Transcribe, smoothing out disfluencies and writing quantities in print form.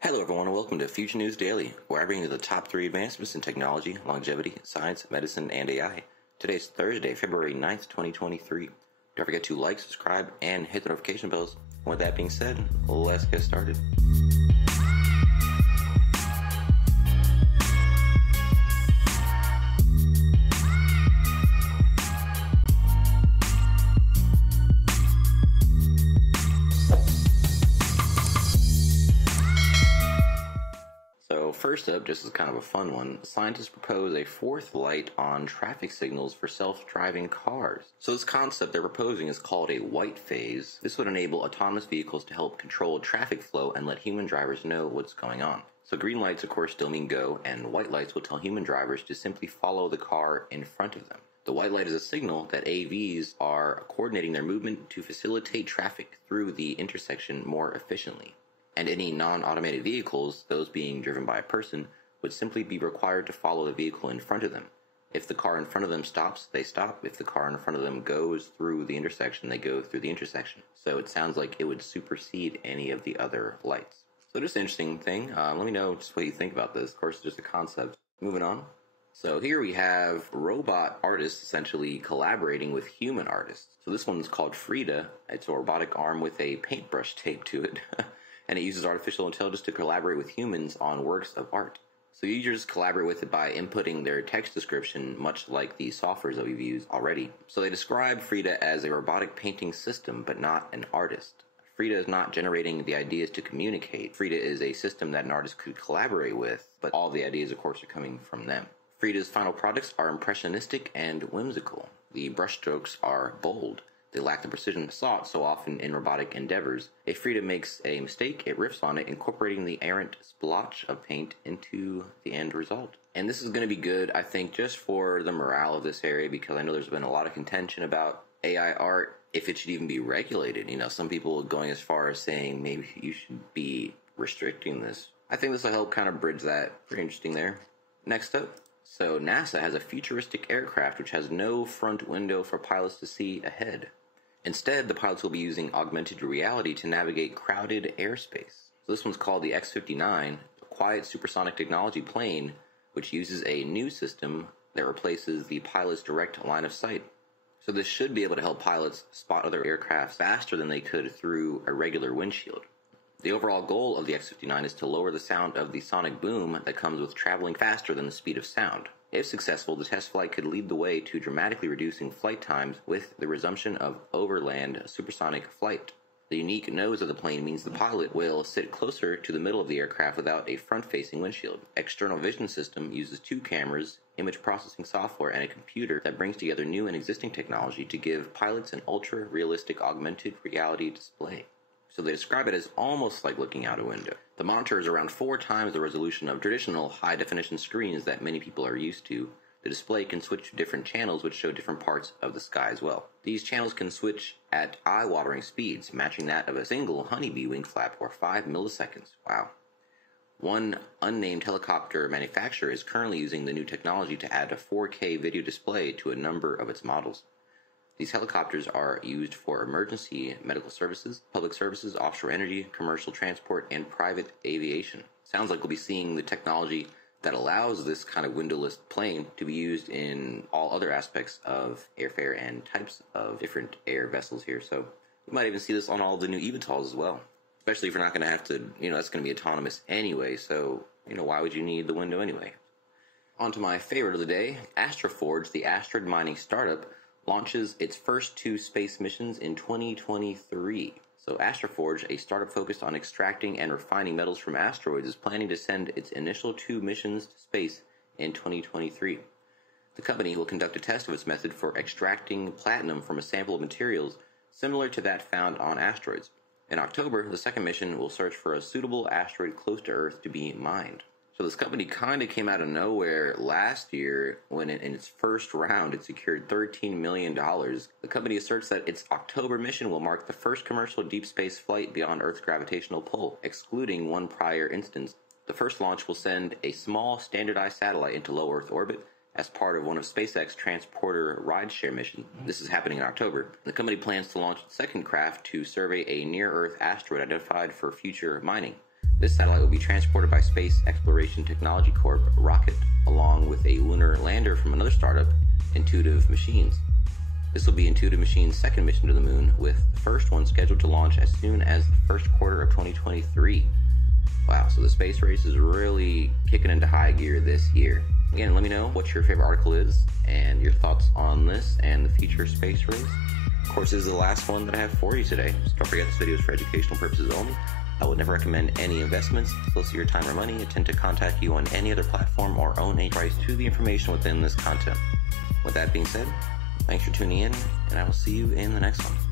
Hello everyone and welcome to Future News Daily, where I bring you the top 3 advancements in technology, longevity, science, medicine, and AI. Today's Thursday, February 9th, 2023. Don't forget to like, subscribe, and hit the notification bells. With that being said, let's get started. So first up, just as kind of a fun one, scientists propose a fourth light on traffic signals for self-driving cars. So this concept they're proposing is called a white phase. This would enable autonomous vehicles to help control traffic flow and let human drivers know what's going on. So green lights of course still mean go, and white lights will tell human drivers to simply follow the car in front of them. The white light is a signal that AVs are coordinating their movement to facilitate traffic through the intersection more efficiently. And any non-automated vehicles, those being driven by a person, would simply be required to follow the vehicle in front of them. If the car in front of them stops, they stop. If the car in front of them goes through the intersection, they go through the intersection. So it sounds like it would supersede any of the other lights. So just an interesting thing. Let me know just what you think about this. Of course, it's just a concept. Moving on. So here we have robot artists essentially collaborating with human artists. So this one's called Frida. It's a robotic arm with a paintbrush taped to it. And it uses artificial intelligence to collaborate with humans on works of art. So users collaborate with it by inputting their text description, much like the softwares that we've used already. So they describe Frida as a robotic painting system, but not an artist. Frida is not generating the ideas to communicate. Frida is a system that an artist could collaborate with, but all the ideas, of course, are coming from them. Frida's final products are impressionistic and whimsical. The brushstrokes are bold. They lack the precision sought so often in robotic endeavors. If Frida makes a mistake, it riffs on it, incorporating the errant splotch of paint into the end result. And this is going to be good, I think, just for the morale of this area, because I know there's been a lot of contention about AI art, if it should even be regulated. You know, some people going as far as saying maybe you should be restricting this. I think this will help kind of bridge that. Pretty interesting there. Next up. So NASA has a futuristic aircraft which has no front window for pilots to see ahead. Instead, the pilots will be using augmented reality to navigate crowded airspace. So this one's called the X-59, a quiet supersonic technology plane which uses a new system that replaces the pilot's direct line of sight. So this should be able to help pilots spot other aircraft faster than they could through a regular windshield. The overall goal of the X-59 is to lower the sound of the sonic boom that comes with traveling faster than the speed of sound. If successful, the test flight could lead the way to dramatically reducing flight times with the resumption of overland supersonic flight. The unique nose of the plane means the pilot will sit closer to the middle of the aircraft without a front-facing windshield. External vision system uses 2 cameras, image processing software, and a computer that brings together new and existing technology to give pilots an ultra-realistic augmented reality display. So they describe it as almost like looking out a window. The monitor is around 4 times the resolution of traditional high-definition screens that many people are used to. The display can switch to different channels which show different parts of the sky as well. These channels can switch at eye-watering speeds, matching that of a single honeybee wing flap or 5 milliseconds. Wow. One unnamed helicopter manufacturer is currently using the new technology to add a 4K video display to a number of its models. These helicopters are used for emergency medical services, public services, offshore energy, commercial transport, and private aviation. Sounds like we'll be seeing the technology that allows this kind of windowless plane to be used in all other aspects of airfare and types of different air vessels here. So we might even see this on all the new eVTOLs as well. Especially if you're not going to have to, that's going to be autonomous anyway. So, why would you need the window anyway? On to my favorite of the day. Asteroid, the asteroid mining startup, launches its first 2 space missions in 2023. So Asteroid, a startup focused on extracting and refining metals from asteroids, is planning to send its initial 2 missions to space in 2023. The company will conduct a test of its method for extracting platinum from a sample of materials similar to that found on asteroids. In October, the second mission will search for a suitable asteroid close to Earth to be mined. So this company kind of came out of nowhere last year when in its first round it secured $13 million. The company asserts that its October mission will mark the first commercial deep space flight beyond Earth's gravitational pull, excluding one prior instance. The first launch will send a small standardized satellite into low Earth orbit as part of one of SpaceX's transporter rideshare missions. This is happening in October. The company plans to launch its second craft to survey a near-Earth asteroid identified for future mining. This satellite will be transported by Space Exploration Technology Corp rocket along with a lunar lander from another startup, Intuitive Machines. This will be Intuitive Machines' second mission to the moon, with the first one scheduled to launch as soon as the first quarter of 2023. Wow, so the space race is really kicking into high gear this year. Again, let me know what your favorite article is and your thoughts on this and the future space race. Of course, this is the last one that I have for you today, so don't forget this video is for educational purposes only. I would never recommend any investments, close to your time or money, attempt to contact you on any other platform, or own any rights to the information within this content. With that being said, thanks for tuning in, and I will see you in the next one.